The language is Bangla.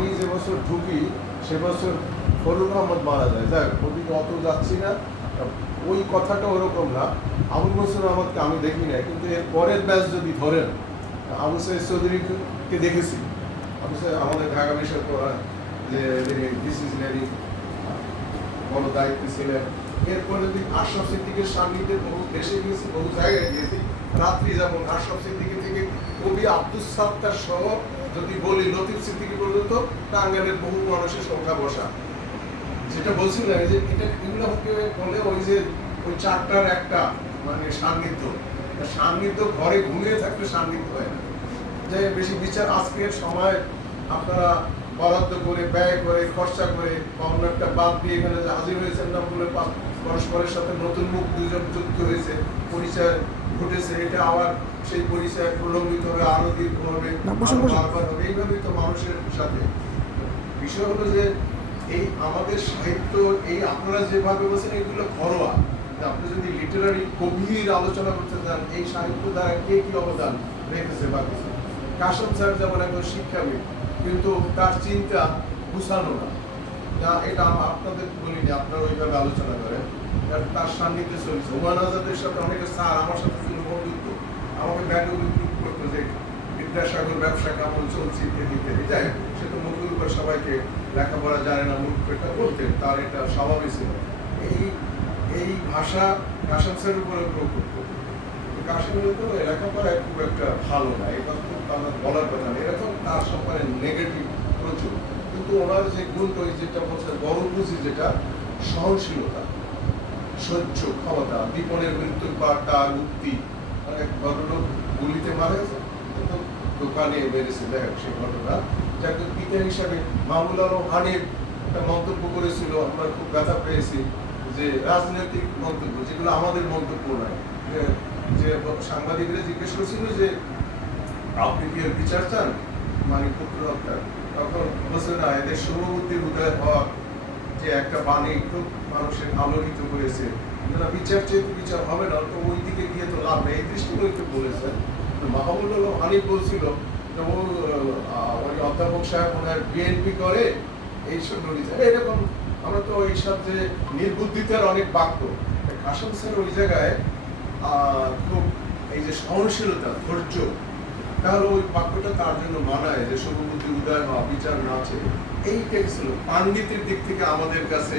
আমি যে বছর ঢুকি সে বছর ফরুল আহমদ মারা যায়, যাই ওদিকে অত যাচ্ছি না, ওই কথাটা ওরকম না। আবুল বছর আহমদকে আমি দেখি না, কিন্তু এর পরের ব্যাচ যদি ধরেন আবু সাইদ চৌধুরীকে দেখেছি। আবু সাইদ আমাদের ঢাকা বিষয় পড়ায় যে ডিসিশনারি বড় দায়িত্ব ছিলেন। এরপরে যদি আশরাফ সিদ্দিকের সান্নিধ্যে বহু দেশে গিয়েছি, বহু জায়গায় গিয়েছি। রাত্রি যেমন আশরাফ সিদ্দিকি থেকে কবি আব্দুস সাত্তার সহ যদি বলি লতিফ সিদ্দিকি পর্যন্ত টাঙ্গাইলের বহু মানুষের সংখ্যা বসা। যেটা বলছিলেন যে এটা এগুলো বলে ওই যে ওই চারটার একটা মানে সান্নিধ্য, সান্নিধ্য ঘরে ঘুমিয়ে থাকলে সান্নিধ্য হয় না। যে বেশি বিচার আজকের সময় আপনারা বরাদ্দ করে ব্যয় করে খরচা করে অন্য একটা বাদ দিয়ে এখানে যে হাজির হয়েছেন না বলে পরস্পরের সাথে নতুন মুখ দুজন যুক্ত হয়েছে, পরিচয় ঘটেছে, এটা আবার সেই পরিচয় প্রলম্বিত হবে, আরো দীর্ঘ হবে, বারবার হবে, এইভাবেই তো মানুষের সাথে। বিষয় হলো যে এই আমাদের সাহিত্য এই আপনারা যেভাবে বলছেন এগুলো ঘরোয়া, আপনি যদি লিটারারি গভীর আলোচনা করতে চান এই সাহিত্য দ্বারা কে কি অবদান রেখেছে বা কিছু। কাসম স্যার যেমন একজন শিক্ষাবিদ, কিন্তু তার চিন্তা গুছানো না, এটা আপনাদের বলিনি, আপনারা ওইভাবে আলোচনা করেন, তার সান্নিধ্যে চলছে। হুমায়ুন আজাদের সাথে অনেকে স্যার আমার সাথে ছিল বন্ধুত্ব, আমাকে ব্যাগে উদ্যোগ করতো যে বিদ্যাসাগর ব্যবসা কেমন চলছে ইত্যাদি ইত্যাদি। যাই হোক, সে তো মুখের উপর সবাইকে লেখাপড়া জানে না মুখ পেটা বলতেন, তার এটা স্বাভাবিক ছিল। এই ভাষা কাসম স্যারের উপরে প্রয়োগ করতো। কাশ্মীরে তো লেখাপড়ায় খুব একটা ভালো না, এটা তো আমার বলার কথা না, এরকম তার সম্পর্কে নেগেটিভ প্রচুর। কিন্তু ওনার যে গুণটা যেটা বলছে বড় পুঁজি, যেটা সহনশীলতা, সহ্য ক্ষমতা, দীপনের মৃত্যুর পর তার উক্তি, এক ভদ্রলোক গুলিতে মারা গেছে, দোকানে মেরেছে, দেখ সেই ঘটনা। যাকে পিতা হিসাবে মাহমুদ আলম হানিফ একটা মন্তব্য করেছিল, আমরা খুব ব্যথা পেয়েছি, যে রাজনৈতিক মন্তব্য যেগুলো আমাদের মন্তব্য নয়। যে সাংবাদিকরা জিজ্ঞেস করছিল যে আপনি কি এর বিচার চান মানিকপুত্র হত্যার, তখন বলছে না, এদের শুভবুদ্ধির উদয় হওয়ার যে একটা বাণী খুব মানুষের আলোড়িত করেছে, বিচার চেয়ে বিচার হবে না, তো ওই দিকে গিয়ে তো লাভ নেই, এই দৃষ্টিভঙ্গিতে বলেছেন। মাহমুদ আলম হানিফ বলছিল যে ওই অধ্যাপক সাহেব ওনার বিএনপি করে এইসব নড়িয়েছে এরকম। আমরা তো এইসব যে নির্বুদ্ধিতার অনেক বাক্য, কাসম স্যার ওই জায়গায় খুব এই যে সহনশীলতা, ধৈর্য, তাহলে ওই বাক্যটা তার জন্য মানায় যে শুভবুদ্ধি উদয় হওয়া, বিচার না আছে। এইটাই ছিল পাণ্ডিত্যের দিক থেকে আমাদের কাছে